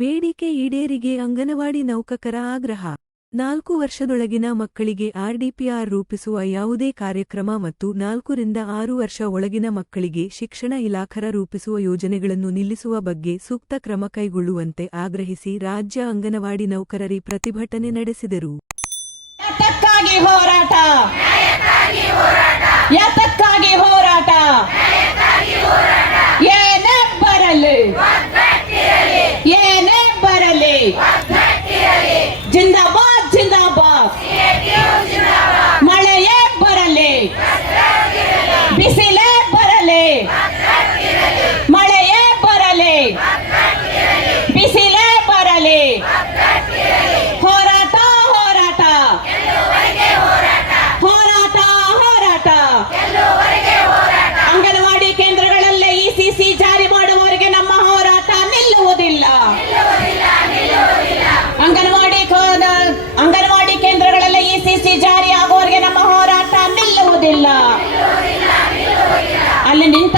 ಬೇಡಿಕೆ ಈಡೇರಿಗೆ ಅಂಗನವಾಡಿ ನೌಕಕರ ಆಗ್ರಹ. 4 ವರ್ಷದೊಳಗಿನ ಮಕ್ಕಳಿಗೆ ಆರ್ಡಿಪಿಆರ್ ರೂಪಿಸುವ ಯಾವುದೇ ಕಾರ್ಯಕ್ರಮ ಮತ್ತು 4 ರಿಂದ 6 ವರ್ಷ ಒಳಗಿನ ಮಕ್ಕಳಿಗೆ ಶಿಕ್ಷಣ ಇಲಾಖೆ ರೂಪಿಸುವ ಯೋಜನೆಗಳನ್ನು ನಿಲ್ಲಿಸುವ ಬಗ್ಗೆ ಸೂಕ್ತ ಕ್ರಮ ಕೈಗೊಳ್ಳುವಂತೆ ಆಗ್ರಹಿಸಿ ರಾಜ್ಯ ಅಂಗನವಾಡಿ ನೌಕರರು ಪ್ರತಿಭಟನೆ ನಡೆಸಿದರು. ಯಾತಕ್ಕಾಗಿ ಹೋರಾಟ? ಯಾತಕ್ಕಾಗಿ ಹೋರಾಟ? ಏನೇ ಬರಲಿ, ಏನೇ ಬರಲಿ, ಜಿಂದಾಬಾದ್ ಜಿಂದಾಬಾದ್. ಮಳೆಯೇ ಬರಲಿ, ಬಿಸಿಲೇ ಬರಲಿ, ಮಳೆಯೇ ಬರಲಿ, ಬಿಸಿಲೇ ಬರಲಿ, ಹೋರಾಟ ಹೋರಾಟ, ಹೋರಾಟ ಹೋರಾಟ. ಅಂಗನವಾಡಿ ಕೇಂದ್ರಗಳಲ್ಲೇ ಇಸಿಸಿ ಜಾರಿ ಮಾಡುವವರೆಗೆ ನಮ್ಮ ಹೋರಾಟ ನಿಲ್ಲುವುದಿಲ್ಲ. ಅಂಗನವಾಡಿ ಕೇಂದ್ರಗಳಲ್ಲೇ ಇಸಿಸಿ ಜಾರಿ ಆಗುವವರೆಗೆ ನಮ್ಮ ಹೋರಾಟ ನಿಲ್ಲುವುದಿಲ್ಲ. ಅಲ್ಲಿ ನಿಂತ